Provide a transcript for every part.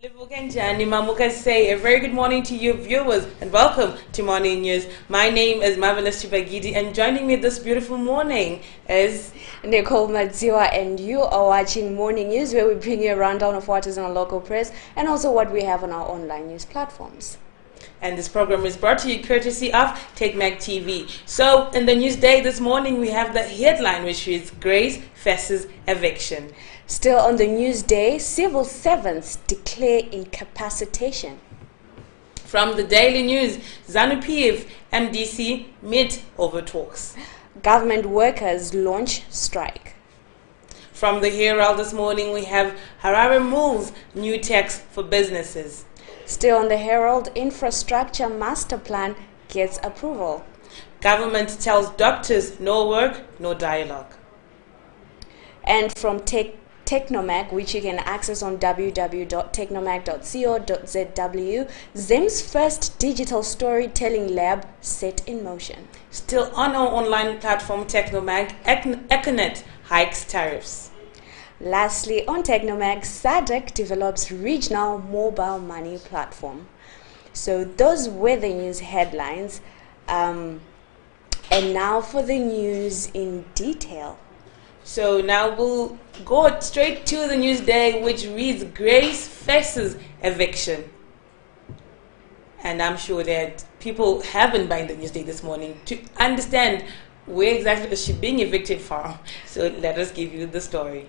Livukenjani Mamuka say a very good morning to you viewers and welcome to Morning News. My name is Marvelous Chibagidi and joining me this beautiful morning is Nicole Madziwa, and you are watching Morning News, where we bring you a rundown of what is in our local press and also what we have on our online news platforms. And this program is brought to you courtesy of TechMag TV. So, in the news day this morning, we have the headline which reads Grace faces eviction. Still on the news day, civil servants declare incapacitation. From the Daily News, Zanu PF MDC meet over talks. Government workers launch strike. From the Herald this morning, we have Harare mulls new tax for businesses. Still on the Herald, infrastructure master plan gets approval. Government tells doctors no work, no dialogue. And from Technomag, which you can access on www.technomag.co.zw, Zim's first digital storytelling lab set in motion. Still on our online platform Technomag, Econet hikes tariffs. Lastly, on Technomag, SADC develops regional mobile money platform. So those were the news headlines. And now for the news in detail. So now we'll go straight to the news day, which reads Grace faces eviction. And I'm sure that people have been buying the news day this morning to understand where exactly is she being evicted from. So let us give you the story.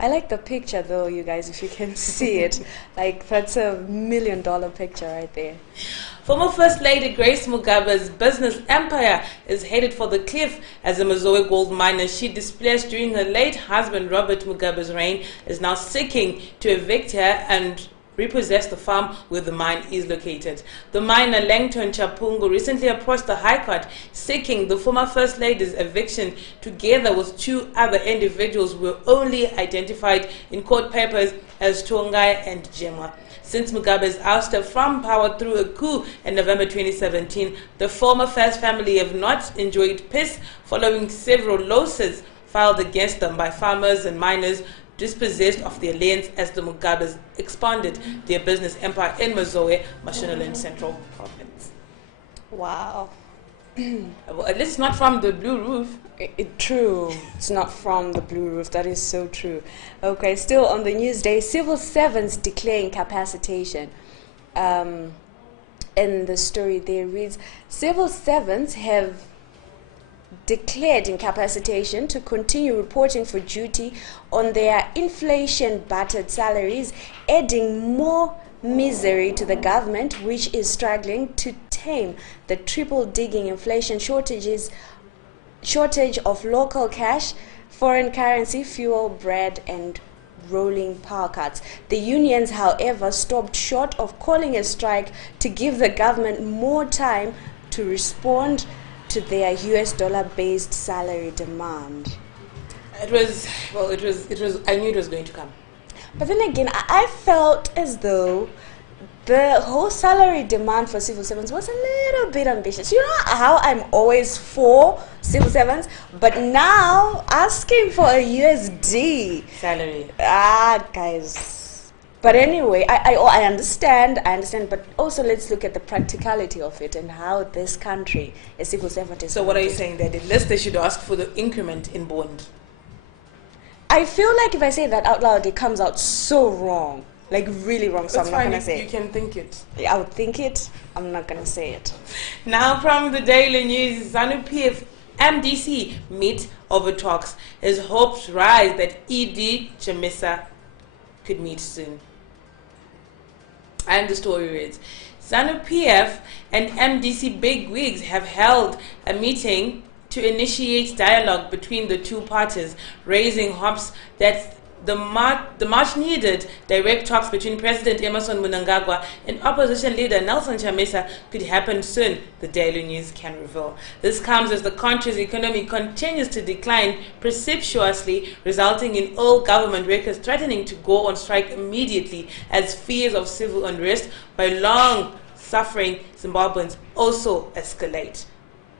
I like the picture though, you guys, if you can see it. Like, that's $1 million picture right there. Former First Lady Grace Mugabe's business empire is headed for the cliff as a Mazoe gold miner she displaced during her late husband Robert Mugabe's reign is now seeking to evict her and repossess the farm where the mine is located. The miner Langton Chapungu recently approached the High Court seeking the former First Lady's eviction together with two other individuals who were only identified in court papers as Tongai and Jema. Since Mugabe's ouster from power through a coup in November 2017, the former First family have not enjoyed peace following several lawsuits filed against them by farmers and miners dispossessed of their lands as the Mugabes expanded their business empire in Mazoe, Mashonaland Central Province. Wow. Well, at least not from the blue roof. True. It's not from the blue roof. That is so true. Okay, still on the news day, civil servants declare incapacitation. In the story there reads, civil servants have declared incapacitation to continue reporting for duty on their inflation-battered salaries, adding more misery to the government, which is struggling to tame the triple-digging inflation shortage of local cash, foreign currency, fuel, bread, and rolling power cuts. The unions, however, stopped short of calling a strike to give the government more time to respond to their US dollar-based salary demand. I knew it was going to come. But then again, I felt as though the whole salary demand for civil servants was a little bit ambitious. You know how I'm always for civil servants, but now asking for a USD Salary. Guys. But anyway, I understand, but also let's look at the practicality of it and how this country, a civil servant is. So what are you saying, that at least they should ask for the increment in bond? I feel like if I say that out loud, it comes out so wrong. Like really wrong, so That's I'm not fine, going to say you can think it. I would think it, I'm not going to say it. Now from the Daily News, Zanu PF MDC meet over talks. His hopes rise that ED Chamisa could meet soon. And the story reads, Zanu PF and MDC bigwigs have held a meeting to initiate dialogue between the two parties, raising hopes that the much needed direct talks between President Emmerson Mnangagwa and opposition leader Nelson Chamisa could happen soon, the Daily News can reveal. This comes as the country's economy continues to decline precipitously, resulting in all government workers threatening to go on strike immediately as fears of civil unrest by long-suffering Zimbabweans also escalate.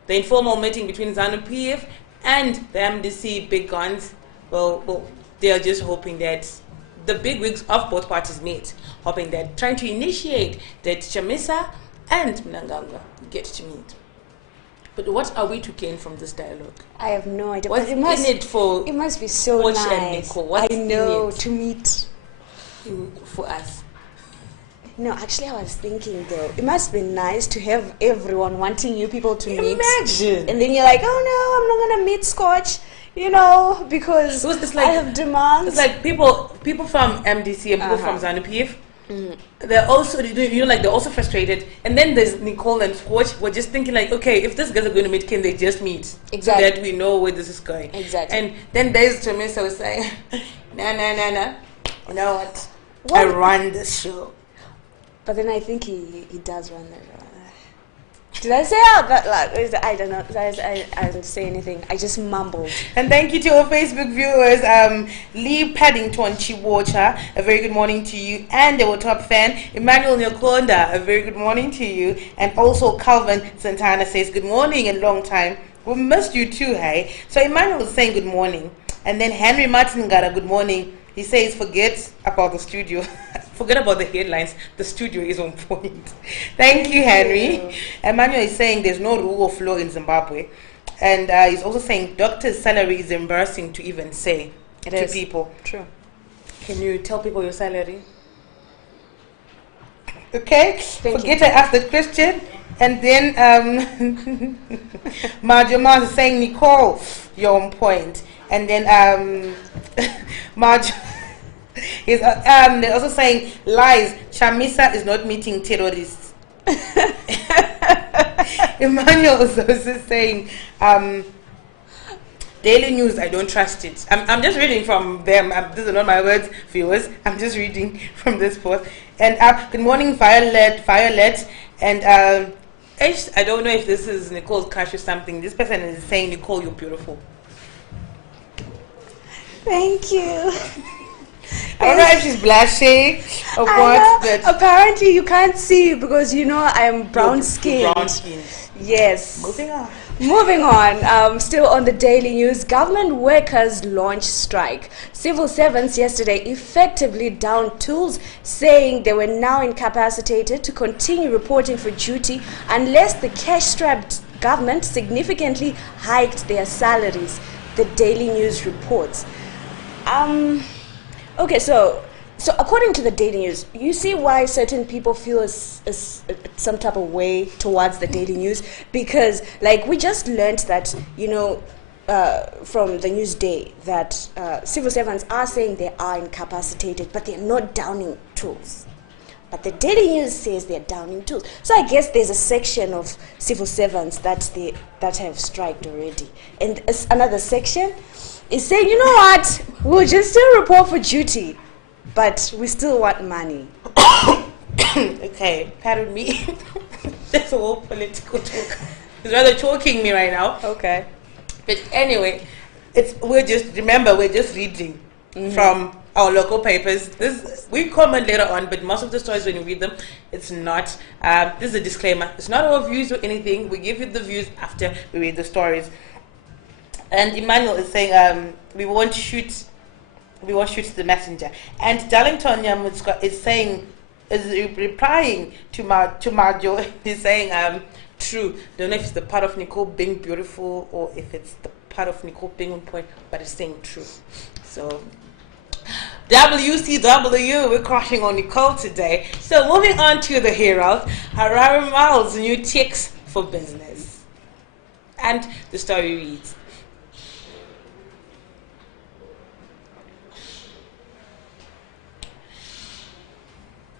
The informal meeting between Zanu PF and the MDC big guns, they are just hoping that the big wigs of both parties meet, hoping that trying to initiate that Chamisa and Mnangagwa get to meet. But what are we to gain from this dialogue? I have no idea. What's But it must be so Coach nice. and Nicole? What's I know, in it to meet. For us? No, actually, I was thinking though, it must be nice to have everyone wanting you people to meet. Imagine. And then you're like, oh no, I'm not gonna meet Scotch, you know, because It's like, I have demands. It's like people from MDC and people from Zanu PF. They're also, they're also frustrated. And then there's Nicole and Squatch. We're just thinking like, okay, if these guys are going to meet, can they just meet? Exactly. So that we know where this is going. Exactly. And then there's Chamisa who's saying, nah. You know what? I run this show. But then I think he does run the show. Did I say out that? Like, I don't know. I didn't say anything. I just mumbled. And thank you to our Facebook viewers. Lee Paddington Chiwocha, a very good morning to you. And our top fan, Emmanuel Nyokonda, a very good morning to you. And also Calvin Santana says good morning and long time. We missed you too, hey? So Emmanuel is saying good morning. And then Henry Martin got a good morning. He says forget about the studio. Forget about the headlines. The studio is on point. Thank you, Henry. Emmanuel is saying there's no rule of law in Zimbabwe. And he's also saying doctor's salary is embarrassing to even say to people. True. Can you tell people your salary? Okay. Thank I asked the question. And then Marjoma is saying, Nicole, you're on point. And then Marj is they're also saying lies. Chamisa is not meeting terrorists. Emmanuel is also saying Daily News, I don't trust it. I'm just reading from them. These are not my words, viewers. I'm just reading from this post. And good morning, Violet. And I don't know if this is Nicole's crush or something. This person is saying, Nicole, you're beautiful. Thank you. I don't know if she's blushing or what, but apparently you can't see because you know I am brown skinned. Yes. Moving on, still on the Daily News, government workers launch strike. Civil servants yesterday effectively downed tools, saying they were now incapacitated to continue reporting for duty unless the cash-strapped government significantly hiked their salaries, the Daily News reports. Okay, so according to the Daily News, you see why certain people feel some type of way towards the Daily News, because like we just learned that, you know, from the news day that civil servants are saying they are incapacitated, but they're not downing tools. But the Daily News says they're downing tools. So I guess there's a section of civil servants that have striked already, and another section is saying, you know what, we'll just still report for duty, but we still want money. Okay, pardon me. That's a whole political talk. It's rather choking me right now. Okay. But anyway, we're just reading from our local papers. We comment later on, but most of the stories when you read them, it's not. This is a disclaimer. It's not our views or anything. We give you the views after we read the stories. And Emmanuel is saying, we won't shoot the messenger. And Darlington Nyamutska is replying to Marjo. He's saying, true. Don't know if it's the part of Nicole being beautiful or if it's the part of Nicole being on point, but it's saying true. So, WCW, we're crushing on Nicole today. So, moving on to the Herald, Harare mulls new ticks for business. And the story reads,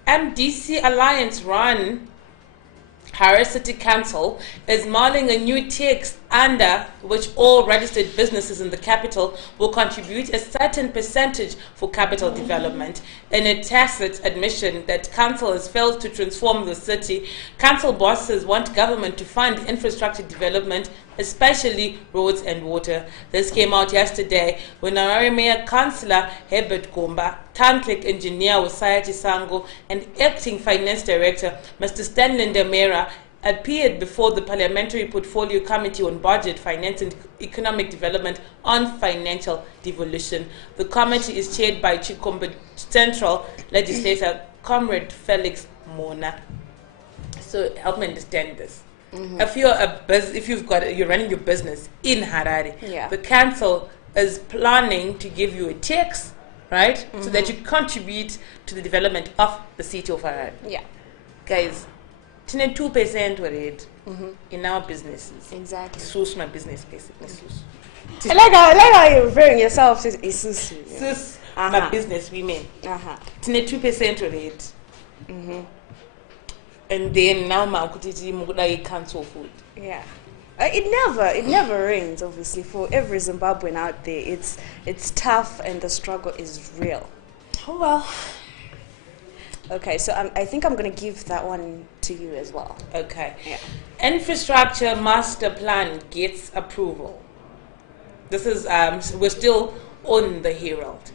MDC Alliance run Harare City Council is mulling a new tax under which all registered businesses in the capital will contribute a certain percentage for capital development. In a tacit admission that council has failed to transform the city, council bosses want government to fund infrastructure development, especially roads and water. This came out yesterday when Harare Mayor Councillor Herbert Gomba, town clerk engineer Wosaya Chisango, and acting finance director Mr. Stanley Ndemera appeared before the Parliamentary Portfolio Committee on Budget, Finance and Economic Development on Financial Devolution. The committee is chaired by Chikombe Central Legislator Comrade Felix Mona. So help me understand this. If you're running your business in Harare, the council is planning to give you a tax, right? So that you contribute to the development of the city of Harare. Yeah. Guys, 2% were it in our businesses. Exactly. Sus my business basically. I like how you're referring yourself to Isusu. Sus my business women. 2% were it. And then now my kutiti cancel food. Yeah. It never rains, obviously, for every Zimbabwean out there. It's tough and the struggle is real. Oh well. Okay, so I think I'm going to give that one to you as well. Okay. Yeah. Infrastructure master plan gets approval. This is we're still on the Herald.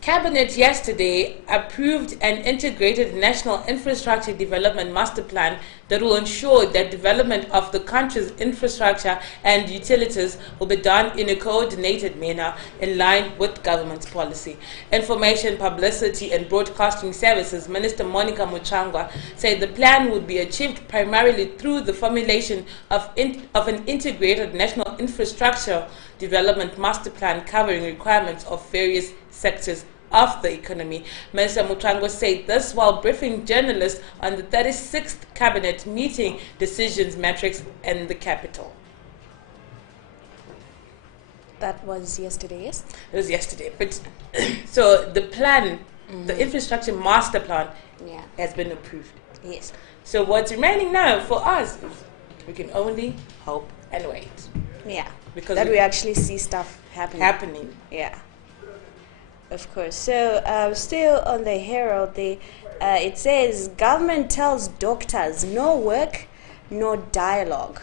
Cabinet yesterday approved an integrated national infrastructure development master plan that will ensure that development of the country's infrastructure and utilities will be done in a coordinated manner in line with government's policy. Information, Publicity and Broadcasting Services Minister Monica Muchangwa said the plan would be achieved primarily through the formulation of an integrated national infrastructure development master plan covering requirements of various sectors of the economy. Minister Muchangwa said this while briefing journalists on the 36th cabinet meeting decisions metrics in the capital. That was yesterday, yes? It was yesterday. But so the plan, the infrastructure master plan, has been approved. Yes. So what's remaining now for us is we can only hope and wait. Yeah. Because that we actually see stuff happening. Yeah. Of course. So still on the Herald, it says government tells doctors no work, no dialogue.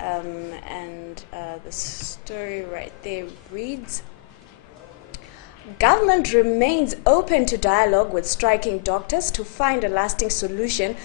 And the story right there reads, government remains open to dialogue with striking doctors to find a lasting solution,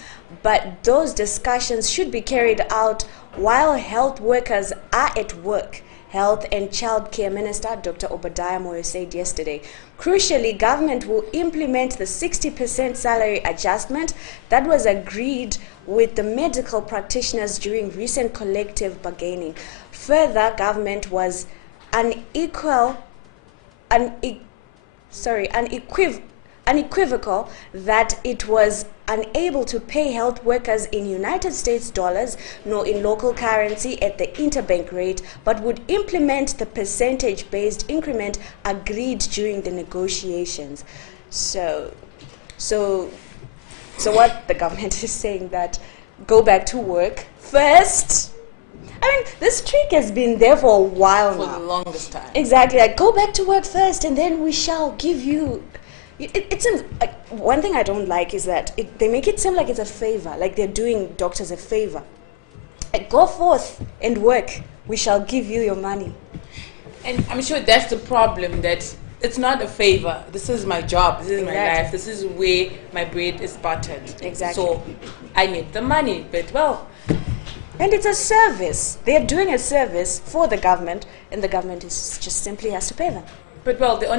but those discussions should be carried out while health workers are at work. Health and Child Care Minister Dr. Obadiah Moyo said yesterday. Crucially, government will implement the 60% salary adjustment that was agreed with the medical practitioners during recent collective bargaining. Further, government was unequivocal that it was unable to pay health workers in United States dollars nor in local currency at the interbank rate, but would implement the percentage-based increment agreed during the negotiations. So what the government is saying that go back to work first. I mean, this trick has been there for a while now. For the longest time. Exactly, like go back to work first and then we shall give you. It seems like one thing I don't like is that they make it seem like it's a favor, like they're doing doctors a favor. Like, go forth and work, we shall give you your money. And I'm sure that's the problem, that it's not a favor. This is my job, this is my life, this is where my bread is buttered. Exactly. So I need the money, but well. And it's a service. They're doing a service for the government, and the government is just simply has to pay them. But well, they're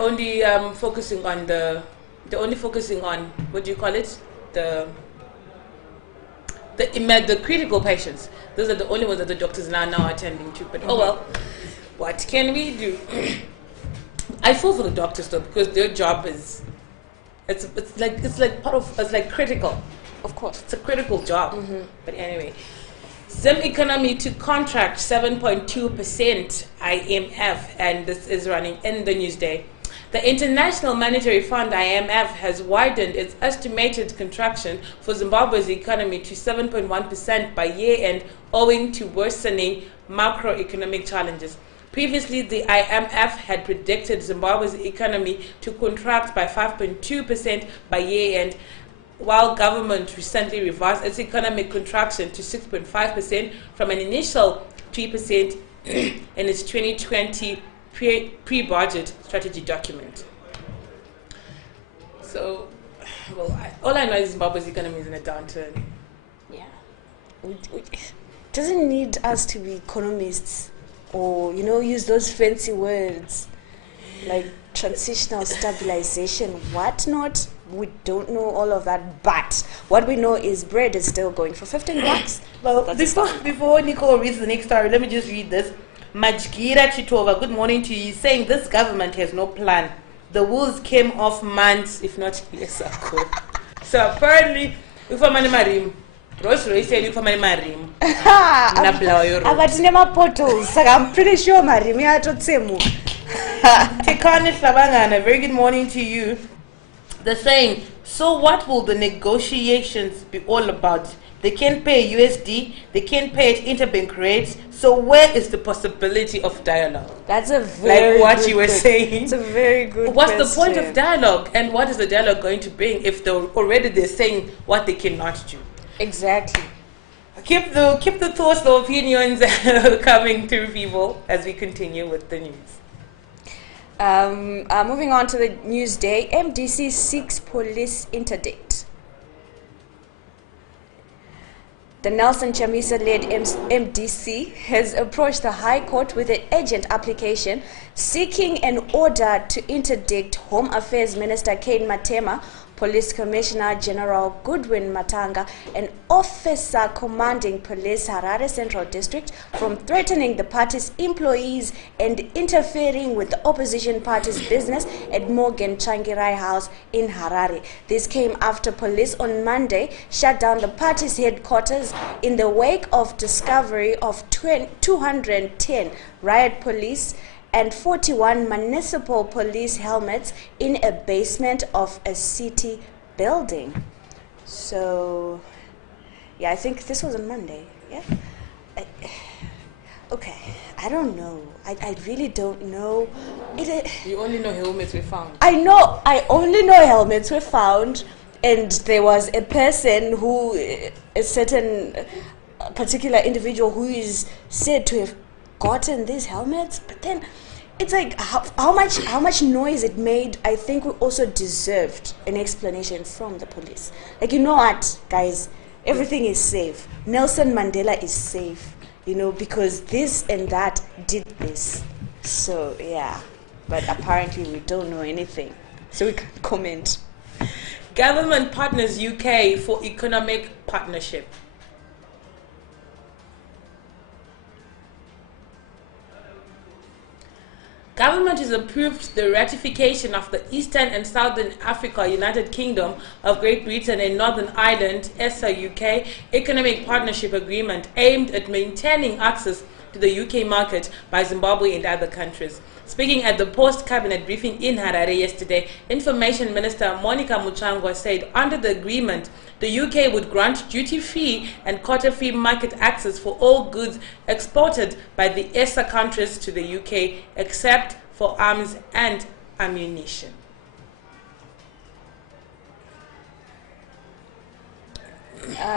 only focusing on what do you call it? The critical patients. Those are the only ones that the doctors are now attending to. But oh well, what can we do? I feel for the doctors though, because their job is it's like critical. Of course, it's a critical job. But anyway, Zim economy to contract 7.2% IMF, and this is running in the Newsday. The International Monetary Fund, IMF, has widened its estimated contraction for Zimbabwe's economy to 7.1% by year-end, owing to worsening macroeconomic challenges. Previously, the IMF had predicted Zimbabwe's economy to contract by 5.2% by year-end, while government recently revised its economic contraction to 6.5% from an initial 3% in its 2020 pre-budget strategy document. So, well, all I know is Zimbabwe's economy is in a downturn. Yeah. Doesn't need us to be economists or, use those fancy words like transitional stabilization, whatnot. We don't know all of that, but what we know is bread is still going for 15 bucks. Well, before Nicole reads the next story, let me just read this. Majgira Chitova, good morning to you, saying this government has no plan. The wheels came off months, if not years ago. So apparently, ufamani marim. Rolls Royce said ufamani marim. Abatine potholes, so I'm pretty sure marim yatotsemu. Tekane Shabangana, very good morning to you. They're saying, so what will the negotiations be all about? They can't pay USD, they can't pay at interbank rates, so where is the possibility of dialogue? That's a very like what good you were saying. It's a very good What's question. the point of dialogue, and what is the dialogue going to bring if they're saying what they cannot do? Exactly. Keep the thoughts, the opinions coming through, people, as we continue with the news. Moving on to the news day, MDC seeks police interdict. The Nelson Chamisa-led MDC has approached the High Court with an urgent application seeking an order to interdict Home Affairs Minister Kane Matema, Police Commissioner General Goodwin Matanga, and Officer Commanding Police Harare Central District from threatening the party's employees and interfering with the opposition party's business at Morgan Changirai House in Harare. This came after police on Monday shut down the party's headquarters in the wake of discovery of 210 riot police and 41 municipal police helmets in a basement of a city building. So, yeah, I think this was on Monday, yeah? Okay, I don't know. I really don't know. You only know helmets were found. I only know helmets were found, and there was a person a certain particular individual who is said to have gotten these helmets, but then it's like how much noise it made. I think we also deserved an explanation from the police. Like, you know what, guys, everything is safe. Nelson Mandela is safe, because this and that did this. So yeah, but apparently we don't know anything, so we can't comment. Government partners UK for economic partnership. Government has approved the ratification of the Eastern and Southern Africa, United Kingdom of Great Britain and Northern Ireland, ESSA-UK, Economic Partnership Agreement aimed at maintaining access to the UK market by Zimbabwe and other countries. Speaking at the post-cabinet briefing in Harare yesterday, Information Minister Monica Muchangwa said under the agreement, the UK would grant duty-free and quota-free market access for all goods exported by the ESSA countries to the UK, except for arms and ammunition.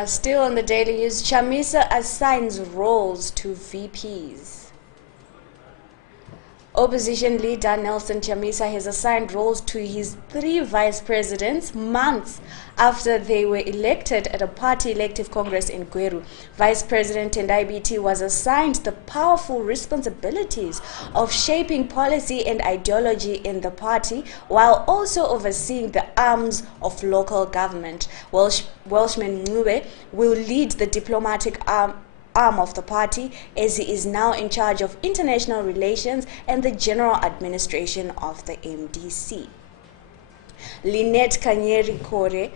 Still on the daily news, Chamisa assigns roles to VPs. Opposition leader Nelson Chamisa has assigned roles to his 3 vice presidents months after they were elected at a party elective congress in Gweru. Vice President Tendai Biti was assigned the powerful responsibilities of shaping policy and ideology in the party while also overseeing the arms of local government. Welshman Ngube will lead the diplomatic arm of the party, as he is now in charge of international relations and the general administration of the MDC. Lynette Kanyeri Kore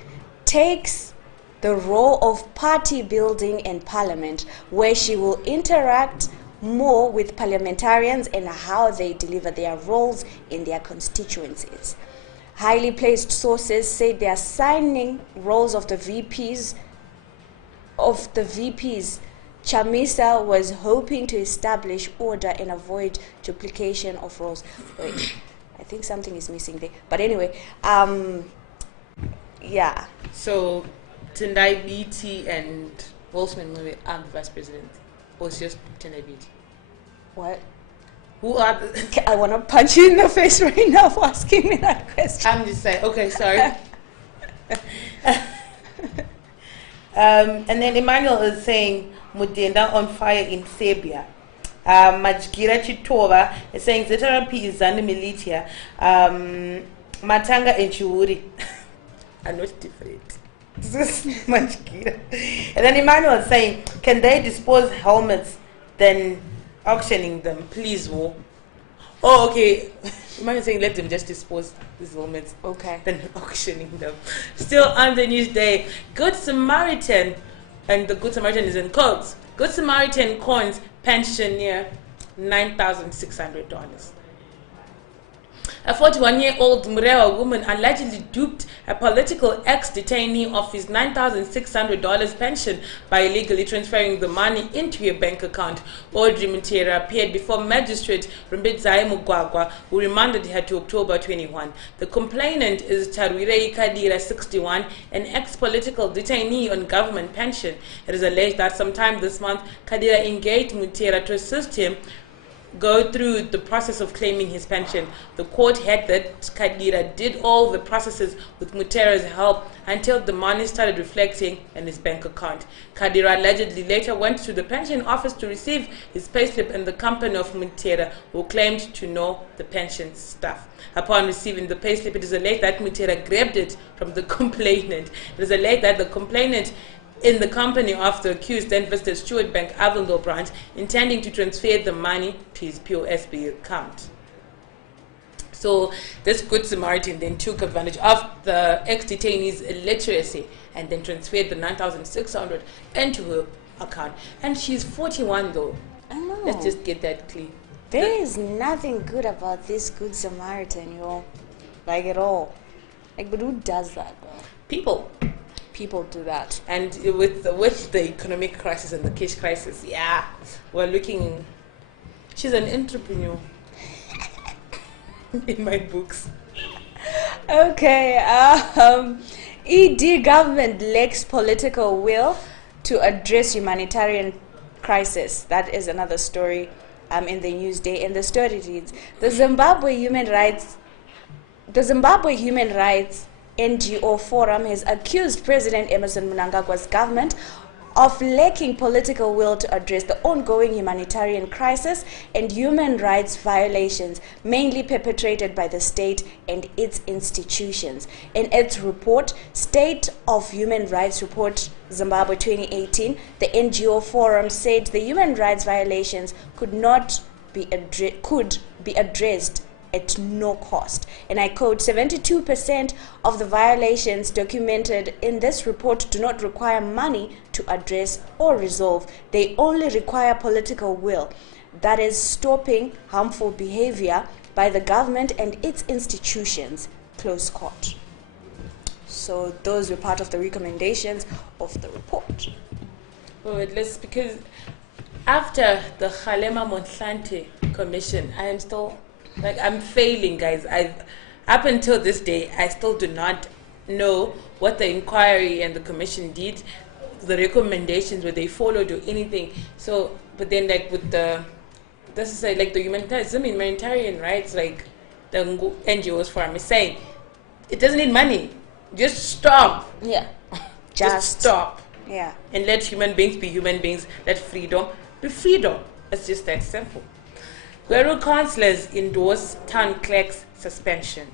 takes the role of party building in parliament, where she will interact more with parliamentarians and how they deliver their roles in their constituencies. Highly placed sources say they are signing roles of the VPs. Chamisa was hoping to establish order and avoid duplication of roles. Wait, I think something is missing there. But anyway, yeah. So, Tendai Biti and Wolfman Mwe are the vice president, or it's just Tendai Biti? What? Who are the... I want to punch you in the face right now for asking me that question. I'm just saying, okay, sorry. And then Emmanuel is saying, Mudenda on fire in Serbia. Majgira Chitova is saying, ZRP is Zanu militia. Matanga and Chiuri are not different. This is Majgira. And then Emmanuel is saying, can they dispose helmets then auctioning them? Please, wo. Oh, okay. Emmanuel saying, let them just dispose these helmets. Okay. Then auctioning them. Still on the news day, Good Samaritan, and the Good Samaritan is in quotes. Good Samaritan coins pensioner $9,600. A 41-year-old Murewa woman allegedly duped a political ex-detainee of his $9,600 pension by illegally transferring the money into her bank account. Audrey Mutera appeared before Magistrate Rumbidzai Mugwagwa, who remanded her to October 21. The complainant is Charwirei Kadira, 61, an ex-political detainee on government pension. It is alleged that sometime this month, Kadira engaged Mutera to assist him go through the process of claiming his pension. The court held that Kadira did all the processes with Mutera's help until the money started reflecting in his bank account. Kadira allegedly later went to the pension office to receive his payslip in the company of Mutera, who claimed to know the pension staff. Upon receiving the payslip, it is alleged that Mutera grabbed it from the complainant. It is alleged that the complainant in the company of the accused then visited Stewart Bank Avondale branch, intending to transfer the money to his POSB account. So this Good Samaritan then took advantage of the ex-detainee's illiteracy and then transferred the $9,600 into her account. And she's 41 though. I know. Let's just get that clear. There is nothing good about this Good Samaritan, yo. Like at all. Like, but who does that though? People do that. And with the economic crisis and the cash crisis, yeah, we're looking. She's an entrepreneur in my books. Okay. ED government lacks political will to address humanitarian crisis. That is another story in the Newsday. And the story reads: the Zimbabwe Human Rights NGO Forum has accused President Emerson Mnangagwa's government of lacking political will to address the ongoing humanitarian crisis and human rights violations, mainly perpetrated by the state and its institutions. In its report, State of Human Rights Report Zimbabwe 2018, the NGO Forum said the human rights violations could be addressed at no cost. And I quote, 72% of the violations documented in this report do not require money to address or resolve. They only require political will. That is stopping harmful behavior by the government and its institutions. Close quote. So those were part of the recommendations of the report. Oh, at least because after the Kgalema Motlanthe Commission, I am still I'm failing, guys. Up until this day, I still do not know what the inquiry and the commission did, the recommendations, whether they followed or anything. So, but then with the humanitarian rights, like the NGOs Forum is saying, it doesn't need money. Just stop. Yeah. Just stop. Yeah. And let human beings be human beings. Let freedom be freedom. It's just that simple. Gweru councillors endorse town clerk's suspension.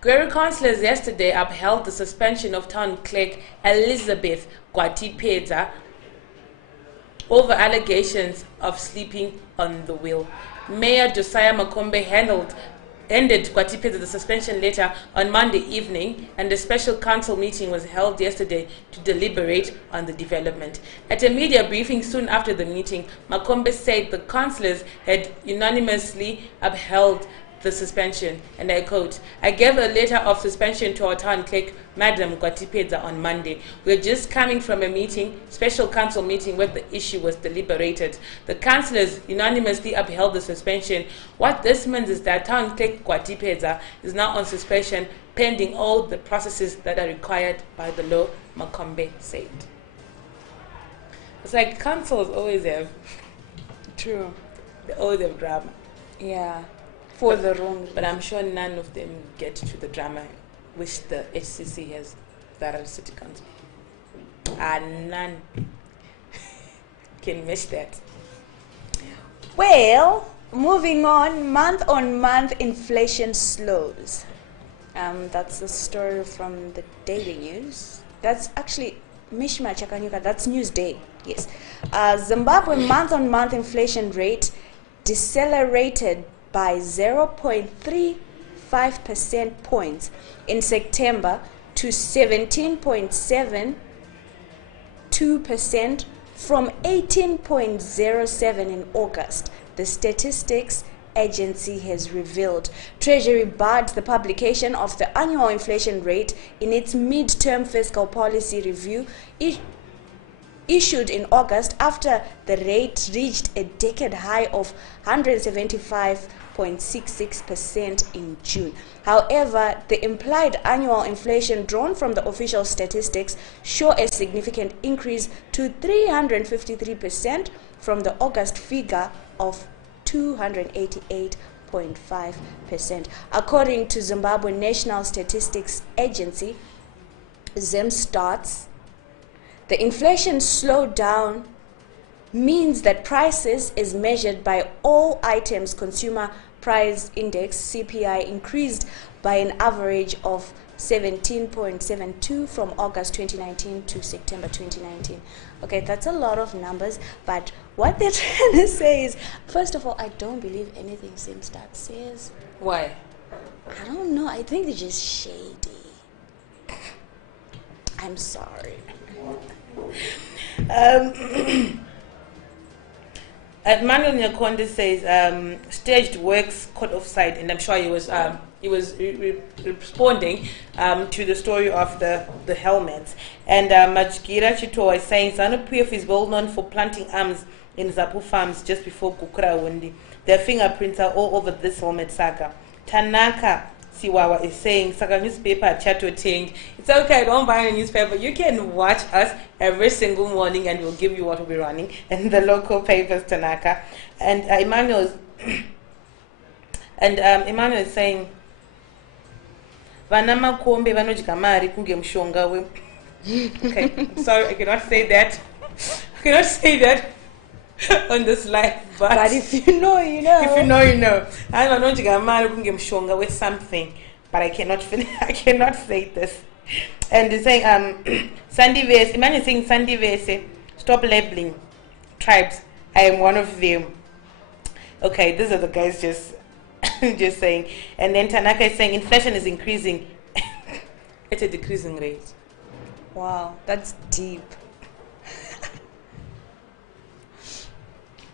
Gweru councillors yesterday upheld the suspension of town clerk Elizabeth Gwatipedza over allegations of sleeping on the wheel. Mayor Josiah Makombe ended Gwatipedza the suspension letter on Monday evening, and a special council meeting was held yesterday to deliberate on the development. At a media briefing soon after the meeting, Makombe said the councillors had unanimously upheld the suspension, and I quote, "I gave a letter of suspension to our town clerk, Madam Gwatipedza, on Monday. We're just coming from a meeting, special council meeting, where the issue was deliberated. The councillors unanimously upheld the suspension. What this means is that town clerk Gwatipedza is now on suspension, pending all the processes that are required by the law," Makombe said. It's like councils always have, True. they always have drama. Yeah. For the wrong. But I'm sure none of them get to the drama which the HCC has, Harare City Council. None can match that. Well, moving on month inflation slows. That's the story from the Daily News. That's actually Mishma Chakanyuka, that's Newsday. Yes. Zimbabwe month inflation rate decelerated by 0.35% points in September to 17.72% from 18.07% in August, the statistics agency has revealed. Treasury barred the publication of the annual inflation rate in its mid-term fiscal policy review issued in August after the rate reached a decade high of 175.66% in June. However, the implied annual inflation drawn from the official statistics show a significant increase to 353% from the August figure of 288.5%. According to Zimbabwe National Statistics Agency, ZimStats, the inflation slowdown means that prices, as measured by all items consumer price index CPI, increased by an average of 17.72 from August 2019 to September 2019. Okay, that's a lot of numbers, but what they're trying to say is, first of all, I don't believe anything ZimStats says. Why? I don't know. I think they're just shady. I'm sorry. Manuel Nyakonde says staged works caught offside, and I'm sure he was responding to the story of the helmets. And Majgira Chito is saying Zanu PF is well known for planting arms in Zapu farms just before Kukura Wundi. Their fingerprints are all over this helmet saga. Tanaka Siwawa is saying Saga newspaper Chato Ting. It's okay, don't buy a newspaper. You can watch us every single morning and we'll give you what we're running in the local papers, Tanaka. And Emmanuel is saying Vanama Kombe Vanojikamari Kunge Mshonga. Okay, I'm sorry, I cannot say that. I cannot say that on this live, But if you know, you know. If you know, you know. I don't know Mshonga with something, but I cannot I cannot say this. And they're saying Sandy Vese, Emmanuel is saying Sandy Vese, stop labeling tribes. I am one of them. Okay, these are the guys just saying. And then Tanaka is saying inflation is increasing at a decreasing rate. Wow, that's deep.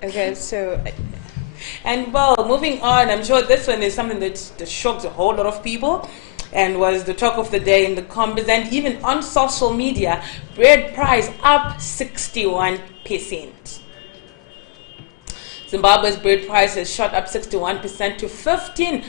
Okay, so... And well, moving on, I'm sure this one is something that shocked a whole lot of people and was the talk of the day in the comments and even on social media. Bread price up 61%. Zimbabwe's bread price has shot up 61% to $15.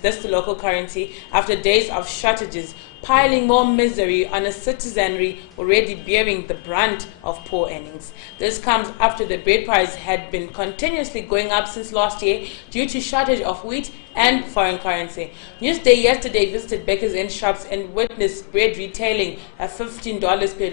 That's the local currency after days of shortages, piling more misery on a citizenry already bearing the brunt of poor earnings. This comes after the bread price had been continuously going up since last year due to shortage of wheat and foreign currency. Newsday yesterday visited bakers and shops and witnessed bread retailing at $15 per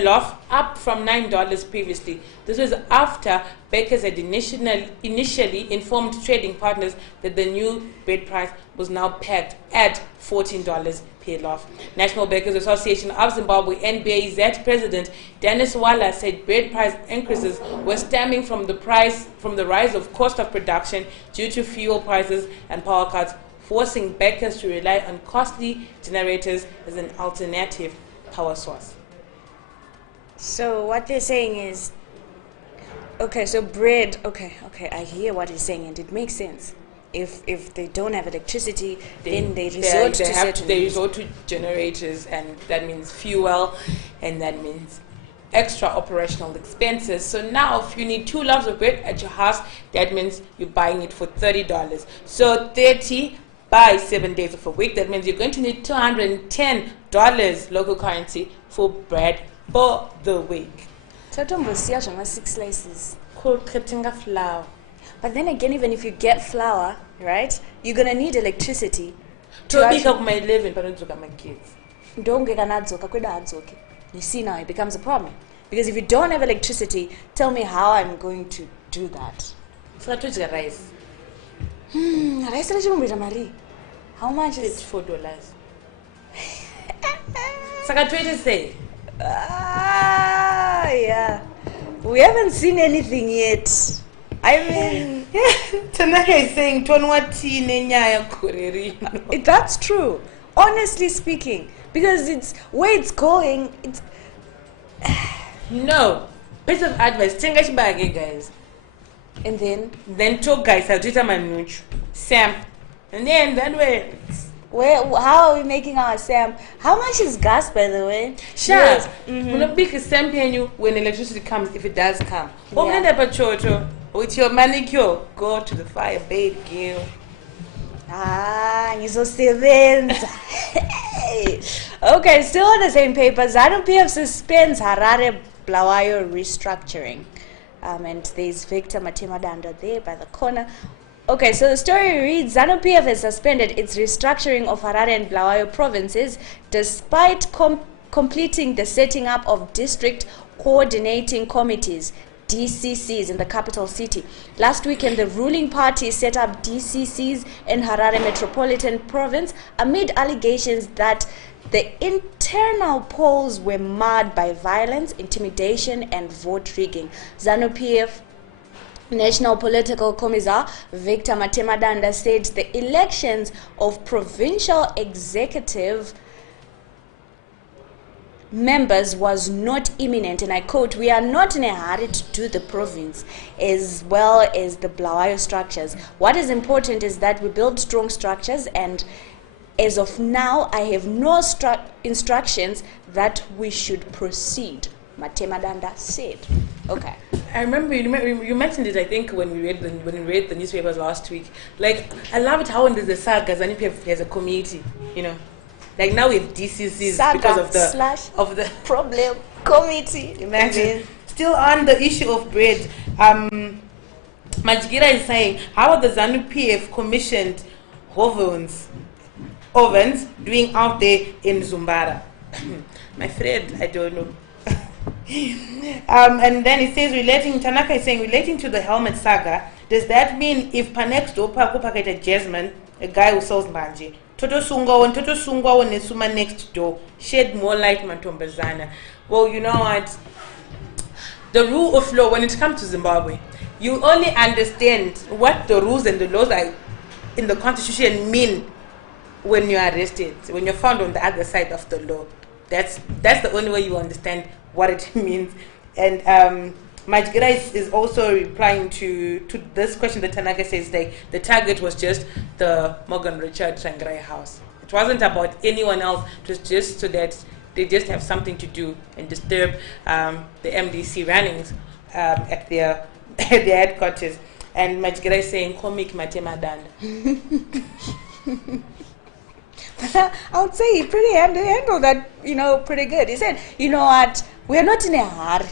loaf, up from $9 previously. This was after bakers had initially informed trading partners that the new bread price was now pegged at $14 per loaf. National Bakers Association of Zimbabwe NBAZ President Dennis Walla said bread price increases were stemming from the rise of cost of production due to fuel prices and power cuts, forcing bakers to rely on costly generators as an alternative power source. So what they're saying is, okay, so bread, okay, I hear what he's saying and it makes sense. If they don't have electricity, then they resort to generators, and that means fuel, and that means extra operational expenses. So now if you need 2 loaves of bread at your house, that means you're buying it for $30. So 30 by 7 days of a week, that means you're going to need $210 local currency for bread for the week. Tatombosiya zvama 6 slices. Kuketinga flour. But then again, even if you get flour, right, you're gonna need electricity. Tobika kuma 11 panodzoka my kids. Ndonge kana adzoka kweda adzoke. You see now it becomes a problem. Because if you don't have electricity, tell me how I'm going to do that. So todya rice. Rice rachinombita mari. How much is It's $4. Saka tweet say. Yeah. We haven't seen anything yet. I mean, Tanaka is saying tonwati nenyaya kurerino. That's true. Honestly speaking, because it's where it's going. It's No. Piece of advice. Tenga chibage, guys. and Then talk, guys. I'll do manuch. Sam. And then that way. how are we making our Sam? How much is gas, by the way? Sure. Yes. When a big Sam you when electricity comes, if it does come. Yeah. With your manicure, go to the fire, babe, girl. Ngizosebenza. Okay, still on the same paper, Zanu PF suspends Harare Blawayo restructuring. And there's Victor Matemadanda there by the corner. Okay, so the story reads, Zanu PF has suspended its restructuring of Harare and Blawayo provinces despite completing the setting up of district coordinating committees, DCCs, in the capital city. Last weekend, the ruling party set up DCCs in Harare Metropolitan Province amid allegations that the internal polls were marred by violence, intimidation, and vote rigging. Zanu PF National Political Commissar Victor Matemadanda said the elections of provincial executive members was not imminent, and I quote, "We are not in a hurry to do the province as well as the Blawayo structures. What is important is that we build strong structures, and as of now, I have no instructions that we should proceed," Matemadanda said. Okay. I remember you mentioned it. I think when we read the newspapers last week. Like I love it how when there's a saga, Zanu PF has a community. You know, like now we have DCCs Saga because of the problem committee. Imagine. Still on the issue of bread. Majgira is saying, how are the Zanu PF commissioned ovens doing out there in Zumbara? My friend, I don't know. And then it says Tanaka is saying, relating to the helmet saga, does that mean if Panex do Pakupaketa Jasmine, a guy who sells Manji, Toto Sungwa Nesuma next door, shed more light Matombazana? Well, you know what? The rule of law, when it comes to Zimbabwe, you only understand what the rules and the laws are in the constitution mean when you are arrested, when you're found on the other side of the law. That's the only way you understand what it means. And Majgira is also replying to this question that Tanaka says, like, the target was just the Morgan Richard Sangrai house. It wasn't about anyone else. It was just so that they just have something to do and disturb the MDC runnings at their headquarters. And Majgira is saying, "Komik Matemadanda." I would say he pretty handled that, pretty good. He said, "You know what? We are not in a hurry.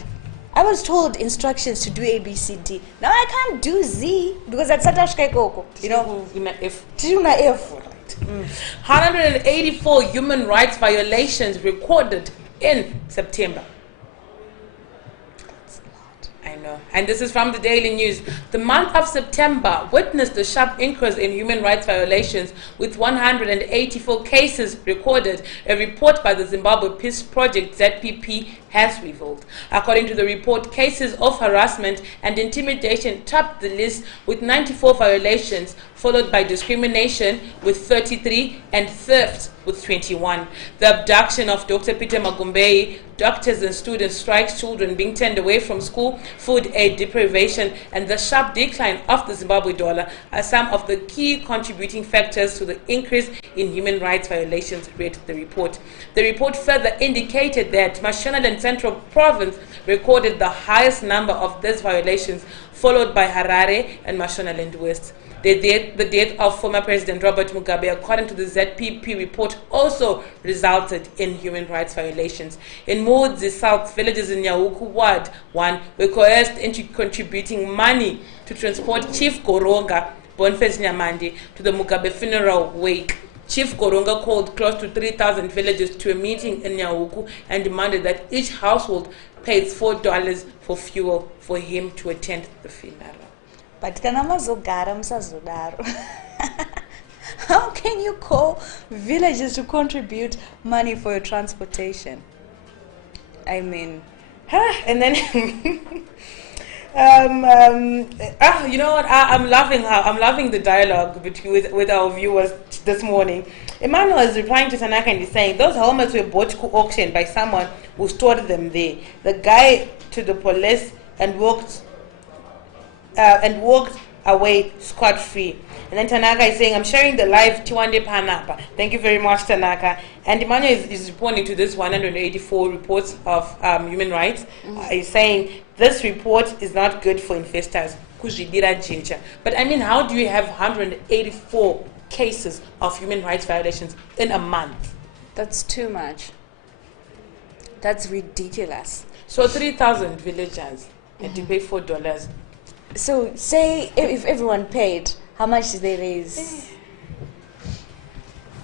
I was told instructions to do A, B, C, D. Now I can't do Z because that's Satashka Koko. If Tuna F. 184 human rights violations recorded in September. I know. And this is from the Daily News. The month of September witnessed a sharp increase in human rights violations with 184 cases recorded, a report by the Zimbabwe Peace Project ZPP has revealed. According to the report, cases of harassment and intimidation topped the list with 94 violations, followed by discrimination with 33 and theft with 21. The abduction of Dr. Peter Magumbei, doctors and students strikes, children being turned away from school, food aid deprivation, and the sharp decline of the Zimbabwe dollar are some of the key contributing factors to the increase in human rights violations, read the report. The report further indicated that Mashonaland Central Province recorded the highest number of these violations, followed by Harare and Mashonaland West. The death of former President Robert Mugabe, according to the ZPP report, also resulted in human rights violations. In Mudzi South, villages in Nyahuku Ward 1 were coerced into contributing money to transport Chief Goronga Boniface Nyamandi to the Mugabe funeral wake. Chief Goronga called close to 3,000 villagers to a meeting in Nyahuku and demanded that each household pays $4 for fuel for him to attend the funeral. But how can you call villagers to contribute money for your transportation? I mean, and then you know what? I'm loving the dialogue with our viewers this morning. Emmanuel is replying to Tanaka and he's saying those helmets were bought to auction by someone who stored them there. The guy to the police and walked away scot-free. And then Tanaka is saying, I'm sharing the live Tiwande Panapa. Thank you very much, Tanaka. And Emmanuel is responding to this 184 reports of human rights. He's saying, this report is not good for investors. But I mean, how do you have 184 cases of human rights violations in a month? That's too much. That's ridiculous. So 3,000 villagers had to pay $4. So say if everyone paid, how much did they raise?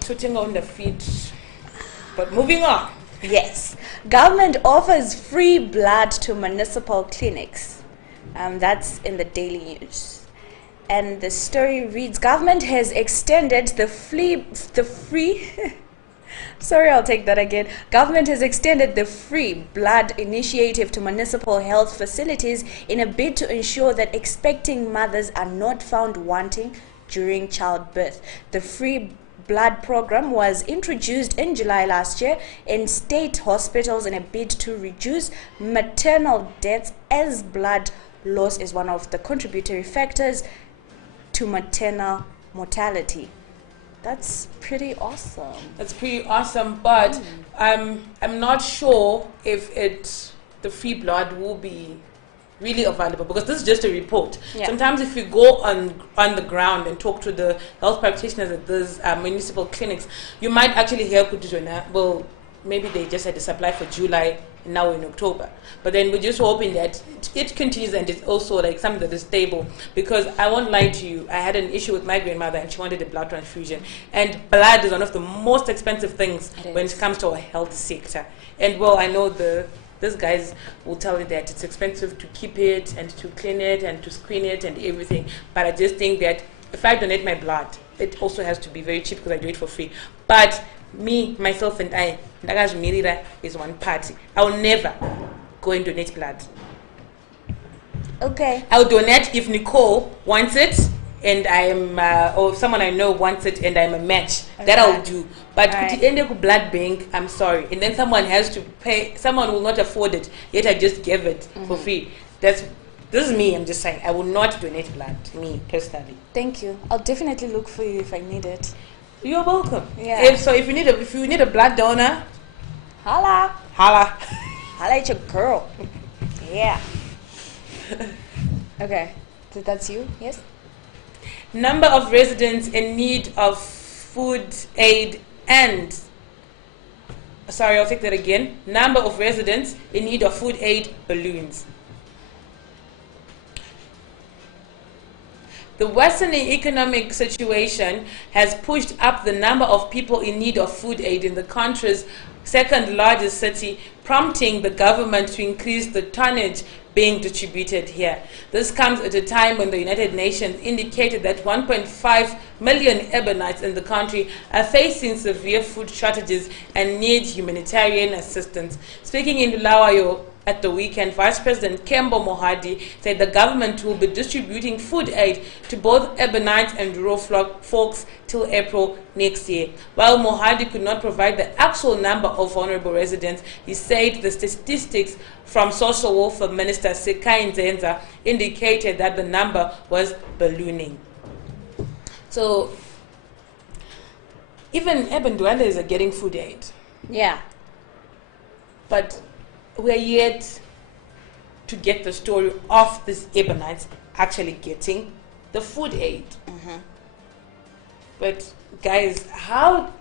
Shooting on the feet. But moving on. Yes. Government offers free blood to municipal clinics. That's in the Daily News. And the story reads, government has extended the free sorry, I'll take that again. Government has extended the free blood initiative to municipal health facilities in a bid to ensure that expecting mothers are not found wanting during childbirth. The free blood program was introduced in July last year in state hospitals in a bid to reduce maternal deaths, as blood loss is one of the contributory factors to maternal mortality. That's pretty awesome. That's pretty awesome, but I'm not sure if the free blood will be really available, because this is just a report. Yeah. Sometimes if you go on the ground and talk to the health practitioners at those municipal clinics, you might actually hear Kutuzona, well, maybe they just had a supply for July and now we're in October. But then we're just hoping that it continues and it's also like something that is stable, because I won't lie to you, I had an issue with my grandmother and she wanted a blood transfusion. And blood is one of the most expensive things when it comes to our health sector. And well, I know these guys will tell you that it's expensive to keep it and to clean it and to screen it and everything. But I just think that if I donate my blood, it also has to be very cheap because I do it for free. But me, myself, and I, Ndaga's Mirira is one party. I will never go and donate blood. Okay. I'll donate if Nicole wants it and I'm, or someone I know wants it and I'm a match. Okay. That I'll do. But right. End up blood bank, I'm sorry. And then someone has to pay, someone will not afford it, yet I just give it for free. This is me, I'm just saying. I will not donate blood, me, personally. Thank you. I'll definitely look for you if I need it. You're welcome. Yeah. If you need a blood donor, holla. Holla at your girl. Yeah. Okay. So that's you? Yes? Number of residents in need of food aid and... Sorry, I'll take that again. Number of residents in need of food aid balloons. The worsening economic situation has pushed up the number of people in need of food aid in the country's second largest city, prompting the government to increase the tonnage being distributed here. This comes at a time when the United Nations indicated that 1.5 million Ebonites in the country are facing severe food shortages and need humanitarian assistance. Speaking in Bulawayo at the weekend, Vice President Kembo Mohadi said the government will be distributing food aid to both Ebonites and rural folks till April next year. While Mohadi could not provide the actual number of vulnerable residents, he said the statistics from Social Welfare Minister Sekai Nzenza indicated that the number was ballooning. So even urban dwellers are getting food aid. Yeah. But we're yet to get the story of these Ebonites actually getting the food aid. But guys, how?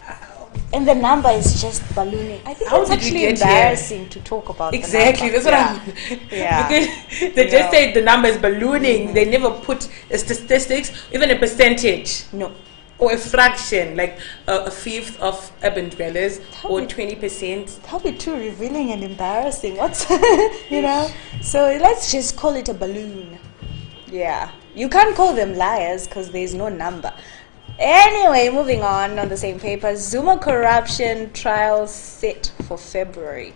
And the number is just ballooning. I think How it's did we actually get embarrassing to talk about Exactly, the that's number. what I'm. Yeah. Because they just say the number is ballooning. They never put a statistics, even a percentage. No. Or a fraction, like a fifth of urban dwellers, or That'll 20%. That'll be too revealing and embarrassing. What's, you know? So let's just call it a balloon. Yeah. You can't call them liars because there's no number. Anyway, moving on the same paper, Zuma corruption trial set for February.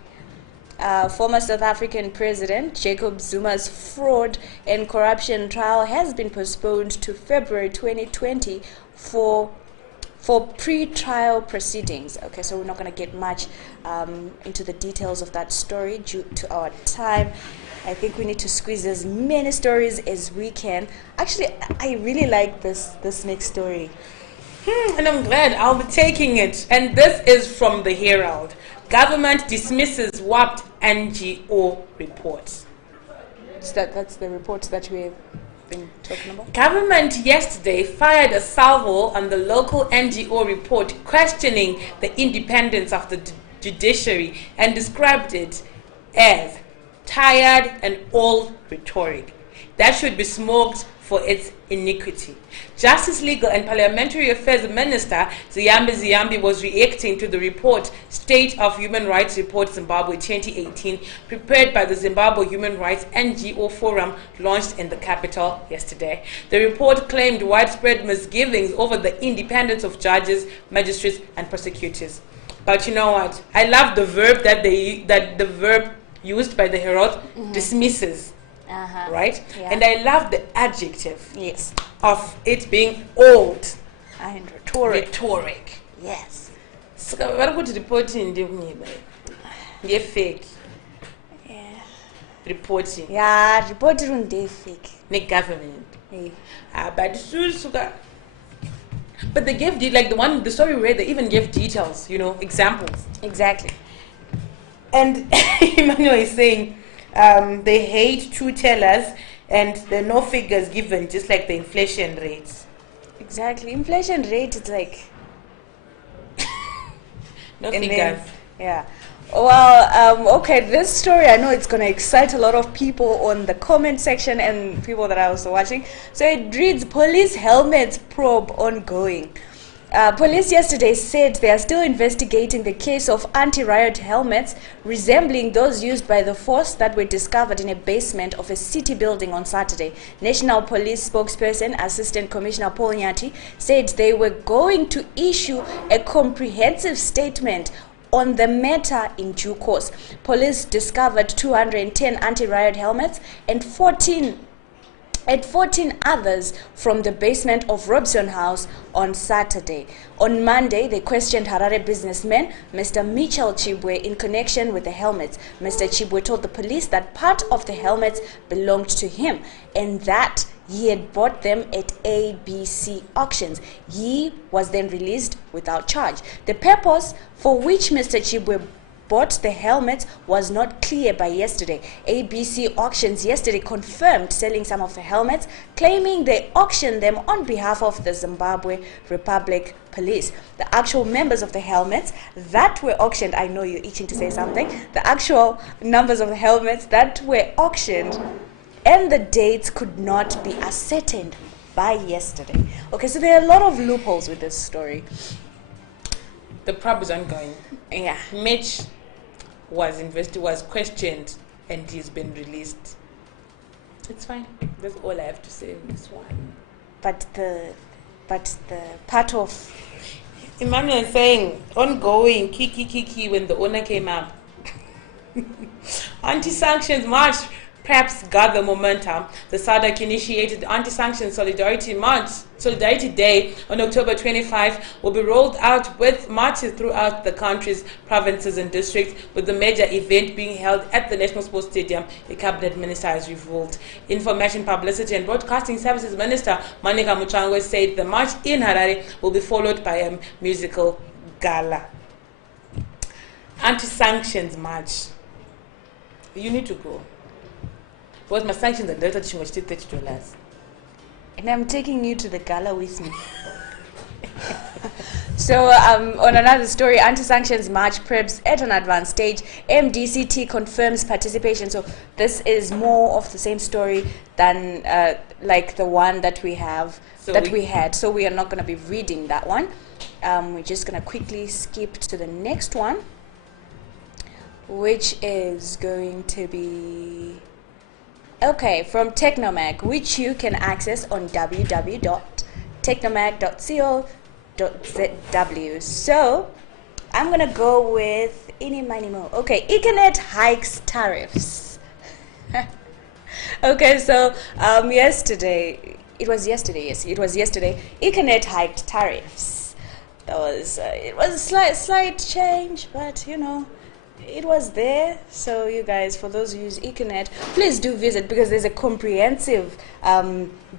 Former South African President Jacob Zuma's fraud and corruption trial has been postponed to February 2020 for pre-trial proceedings. Okay, so we're not going to get much into the details of that story due to our time. I think we need to squeeze as many stories as we can. Actually, I really like this next story. And I'm glad I'll be taking it. And this is from the Herald. Government dismisses warped NGO report. So that's the report that we've been talking about? Government yesterday fired a salvo on the local NGO report questioning the independence of the judiciary and described it as tired and old rhetoric that should be smoked for its iniquity. Justice, Legal and Parliamentary Affairs Minister Ziyambi was reacting to the report State of Human Rights Report Zimbabwe 2018 prepared by the Zimbabwe Human Rights NGO Forum launched in the capital yesterday. The report claimed widespread misgivings over the independence of judges, magistrates and prosecutors. But you know what? I love the verb that the verb used by the Herald, dismisses. Right? Yeah. And I love the adjective Yes. of it being old And rhetoric. rhetoric. Yes. So what would reporting do me? Get fake Yeah. reporting. Yeah, reported on day fake. The government. Hey. But they gave the story we read, they even gave details, examples. Exactly. And Emmanuel is saying they hate truth tellers and there are no figures given, just like the inflation rates. Exactly. Inflation rate is like No and figures. then, yeah. Well, okay, this story, I know it's going to excite a lot of people on the comment section and people that are also watching. So it reads, police helmets probe ongoing. Police yesterday said they are still investigating the case of anti-riot helmets resembling those used by the force that were discovered in a basement of a city building on Saturday. National Police spokesperson, Assistant Commissioner Paul Nyati, said they were going to issue a comprehensive statement on the matter in due course. Police discovered 210 anti-riot helmets and 14 others from the basement of Robson House on Saturday. On Monday, they questioned Harare businessman Mr. Mitchell Chibwe in connection with the helmets. Mr. Chibwe told the police that part of the helmets belonged to him and that he had bought them at ABC auctions. He was then released without charge. The purpose for which Mr. Chibwe bought the helmets was not clear by yesterday. ABC Auctions yesterday confirmed selling some of the helmets, claiming they auctioned them on behalf of the Zimbabwe Republic Police. The actual members of the helmets that were auctioned, I know you're itching to say something, the actual numbers of the helmets that were auctioned and the dates could not be ascertained by yesterday. Okay, so there are a lot of loopholes with this story. The probe is ongoing. Yeah. Mitch was questioned and he's been released. It's fine. That's all I have to say on this one. But the part of Emmanuel is saying ongoing kiki when the owner came up. Anti-sanctions march perhaps gather momentum. The SADC initiated the Anti-Sanctions Solidarity Day on October 25 will be rolled out with marches throughout the country's provinces and districts, with the major event being held at the National Sports Stadium, the Cabinet Minister has revealed. Information, Publicity and Broadcasting Services Minister Manika Muchangwe said the march in Harare will be followed by a musical gala. Anti-sanctions march. You need to go. Because my sanctions are later to $30. And I'm taking you to the gala with me. So on another story, anti-sanctions march preps at an advanced stage. MDCT confirms participation. So this is more of the same story than like the one that we have, we had. So we are not going to be reading that one. We're just going to quickly skip to the next one, which is going to be from Technomag, which you can access on www.technomag.co.zw. So I'm gonna go with Ini Mani Mo. Okay, Econet hikes tariffs. Okay, so yesterday, Econet hiked tariffs. That was it was a slight change, but you know, it was there. So you guys, for those who use Econet, please do visit, because there's a comprehensive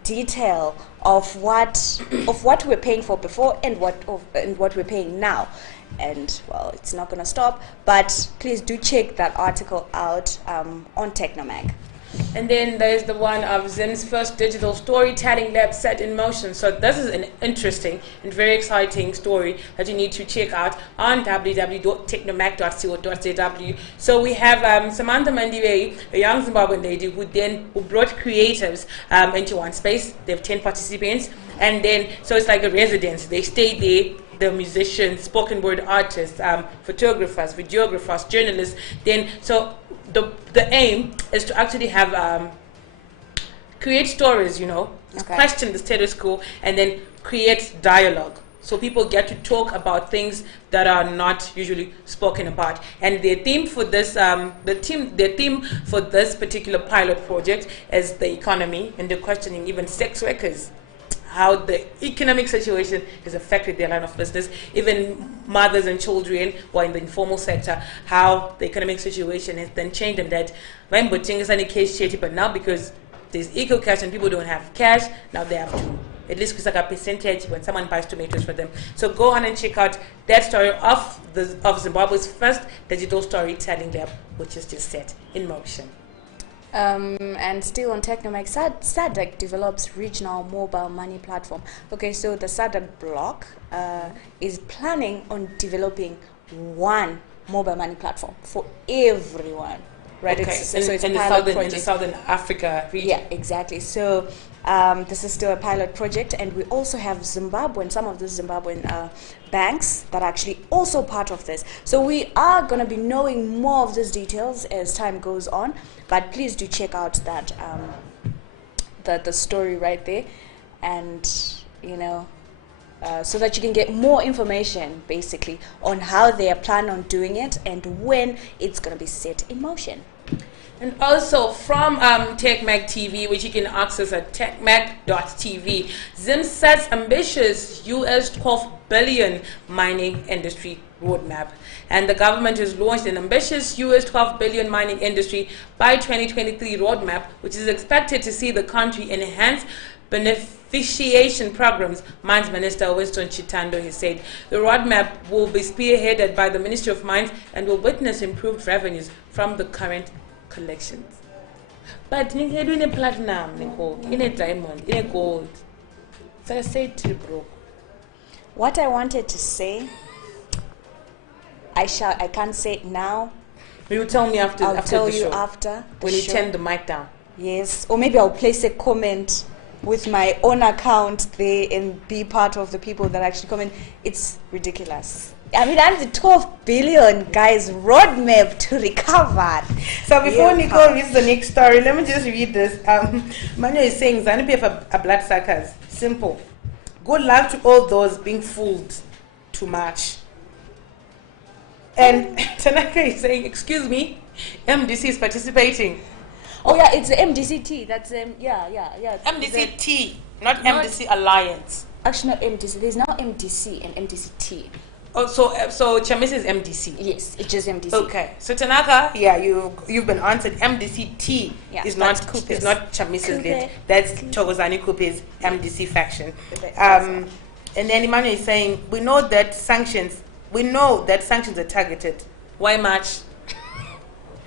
detail of what we're paying for before and what we're paying now. And well, it's not going to stop, but please do check that article out on Technomag. And then there's the one of Zim's first digital storytelling lab set in motion. So this is an interesting and very exciting story that you need to check out on www.technomag.co.zw. So we have Samantha Mandiwe, a young Zimbabwean lady who brought creatives into one space. They have 10 participants, and then so it's like a residence. They stay there. The musicians, spoken word artists, photographers, videographers, journalists. Then so the aim is to actually have create stories, question the status quo, and then create dialogue. So people get to talk about things that are not usually spoken about. And their theme for this, their theme for this particular pilot project is the economy, and they're questioning even sex workers, how the economic situation has affected their line of business, even mothers and children who are in the informal sector, how the economic situation has then changed them. That when butching is any case shady, but now because there's eco cash and people don't have cash, now they have to at least like a percentage when someone buys tomatoes for them. So go on and check out that story of Zimbabwe's first digital storytelling lab, which is just set in motion. And still on Technomag, SADC develops regional mobile money platform. Okay, so the SADC bloc is planning on developing one mobile money platform for everyone, right? Okay, So it's in a pilot project. In the Southern Africa region. Yeah, exactly. So this is still a pilot project, and we also have some of the Zimbabwean banks that are actually also part of this. So we are going to be knowing more of these details as time goes on, but please do check out that the story right there, and so that you can get more information basically on how they are planning on doing it and when it's going to be set in motion. And also from TechMag TV, which you can access at techmag.tv, Zim sets ambitious US 12 billion mining industry roadmap. And the government has launched an ambitious US 12 billion mining industry by 2023 roadmap, which is expected to see the country enhance beneficiation programs. Mines Minister Winston Chitando has said the roadmap will be spearheaded by the Ministry of Mines and will witness improved revenues from the current collections. But in a platinum, in a diamond, in a gold. So I said to bro. What I wanted to say, I can't say it now. You tell me after. I'll tell the you show. after the when you show. turn the mic down. Yes, or maybe I'll place a comment with my own account there and be part of the people that actually comment. It's ridiculous. I mean, that's the 12 billion guys roadmap to recover. So before Nicole reads the next story, let me just read this. Manu is saying Zanu PF are bloodsuckers. Simple. Good luck to all those being fooled too much. And Tanaka is saying, excuse me, MDC is participating. Oh yeah, it's the MDCT. That's yeah. MDCT, not MDC Alliance. Actually, not MDC. There's now MDC and MDCT. Oh, so Chamisa is MDC. Yes, it's just MDC. Okay, so Tanaka, yeah, you've been answered. MDCT is not Chamisa's list. That's Thokozani Kupe's MDC faction. And then Emmanuel is saying, we know that sanctions are targeted. Why march?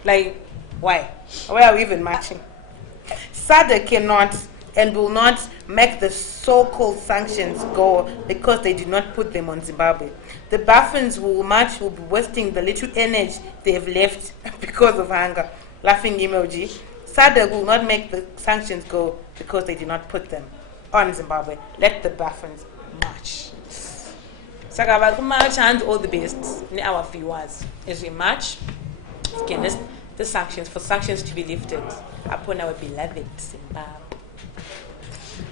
Like, why? Why are we even marching? SADC cannot and will not make the so-called sanctions go because they did not put them on Zimbabwe. The Bafins will be wasting the little energy they have left because of hunger. Laughing emoji. SADC will not make the sanctions go because they did not put them on Zimbabwe. Let the Bafins march. Sakaba march, and all the best in our viewers as we march against the sanctions, for sanctions to be lifted upon our beloved Zimbabwe.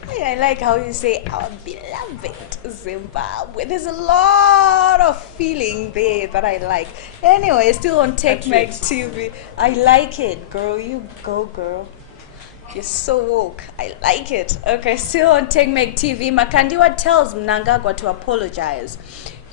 I like how you say our beloved Zimbabwe. There's a lot of feeling there that I like. Anyway, still on TechMag TV. I like it, girl. You go, girl. You're so woke. I like it. Okay, still on TechMag TV. Makandiwa tells Mnangagwa to apologize.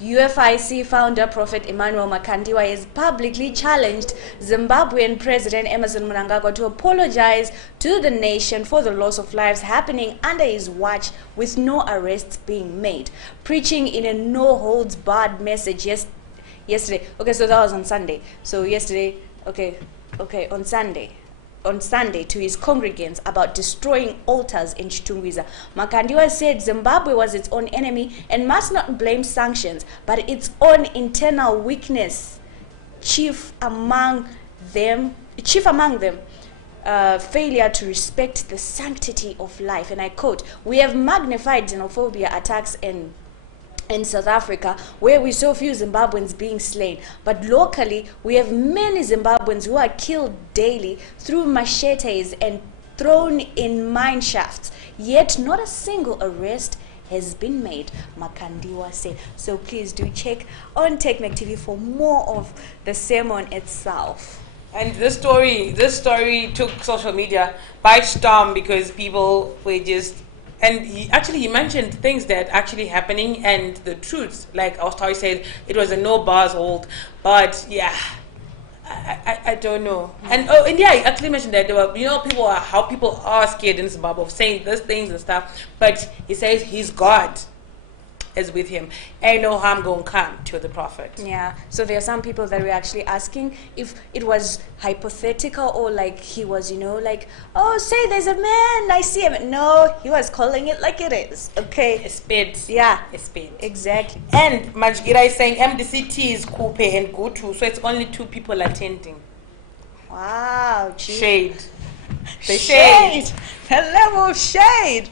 UFIC founder Prophet Emmanuel Makandiwa has publicly challenged Zimbabwean President Emmerson Mnangagwa to apologize to the nation for the loss of lives happening under his watch with no arrests being made. Preaching in a no-holds-barred message yesterday. Okay, so that was on Sunday. So yesterday, on Sunday to his congregants about destroying altars in Chitungwiza. Makandiwa said Zimbabwe was its own enemy and must not blame sanctions, but its own internal weakness. Chief among them, failure to respect the sanctity of life. And I quote, "We have magnified xenophobia attacks in South Africa, where we saw few Zimbabweans being slain. But locally, we have many Zimbabweans who are killed daily through machetes and thrown in mine shafts. Yet not a single arrest has been made," Makandiwa said. So please do check on TechMag TV for more of the sermon itself. And this story took social media by storm because people were just... And he mentioned things that actually happening and the truths. Like our story said, it was a no bars hold. But yeah, I don't know. And yeah, he actually mentioned that there were, how people are scared in Zimbabwe of saying these things and stuff. But he says his God is with him. Ain't no harm gonna come to the prophet. Yeah, so there are some people that were actually asking if it was hypothetical or like he was, oh, say there's a man, I see him. No, he was calling it like it is, okay? A spade. Yeah. A spade. Exactly. And Majgira is saying MDCT is Kupe and Gutu, so it's only 2 people attending. Wow. Shade. The shade. The level of shade.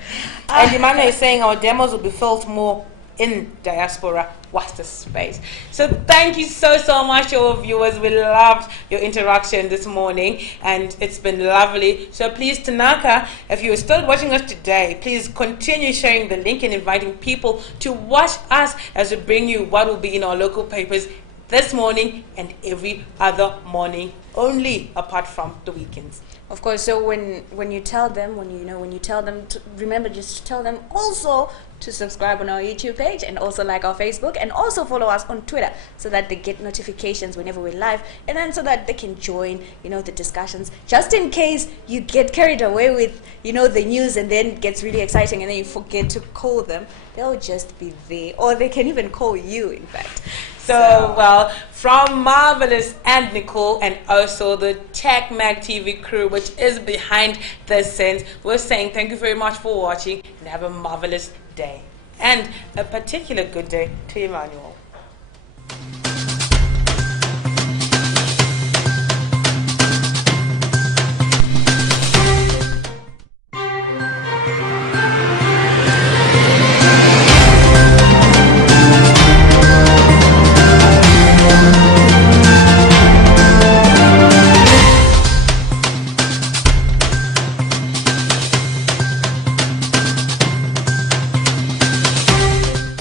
And Emmanuel is saying our demos will be felt more in diaspora. What's the space? So thank you so much, all viewers. We loved your interaction this morning and it's been lovely. So please, Tanaka, if you're still watching us today, please continue sharing the link and inviting people to watch us as we bring you what will be in our local papers this morning and every other morning only, apart from the weekends. Of course, so when you tell them, when you tell them to remember, just tell them also to subscribe on our YouTube page and also like our Facebook and also follow us on Twitter so that they get notifications whenever we're live, and then so that they can join, the discussions, just in case you get carried away with, the news and then it gets really exciting and then you forget to call them. They'll just be there, or they can even call you, in fact. So, well, from Marvelous and Nicole and also the TechMag TV crew, which is behind the scenes, we're saying thank you very much for watching and have a marvelous day. And a particular good day to Emmanuel.